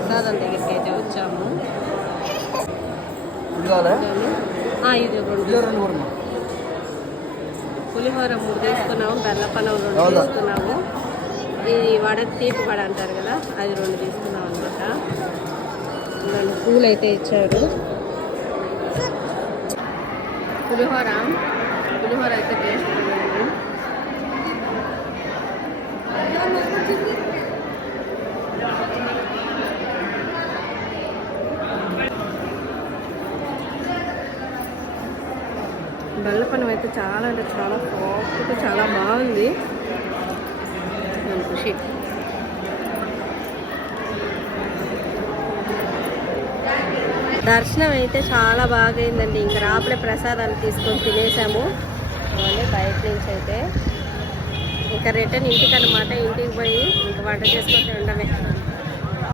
ప్రసాదం దగ్గరికి అయితే వచ్చాము. ఇది రెండు పులిహోర 3 తీసుకున్నాము, బెల్లపన్నం 2 తీసుకున్నాము, ఇది వడ తీపి వడ అంటారు కదా అది 2 తీసుకున్నాం అనమాట. ఇలాంటి పూలు అయితే ఇచ్చారు. పులిహోర అయితే టేస్ట్ ఉంది. బెల్లపన్నం అయితే చాలా అంటే చాలా సాఫ్ట్గా చాలా బాగుంది. ఖుషి దర్శనం అయితే చాలా బాగా అయిందండి. ఇంకా రాపలే ప్రసాదాలు తీసుకొని తినేసాము బయట నుంచి అయితే. ఇంకా రిటర్న్ ఇంటికి అనమాట. ఇంటికి పోయి ఇంకా వంట చేసుకొని ఉండమే.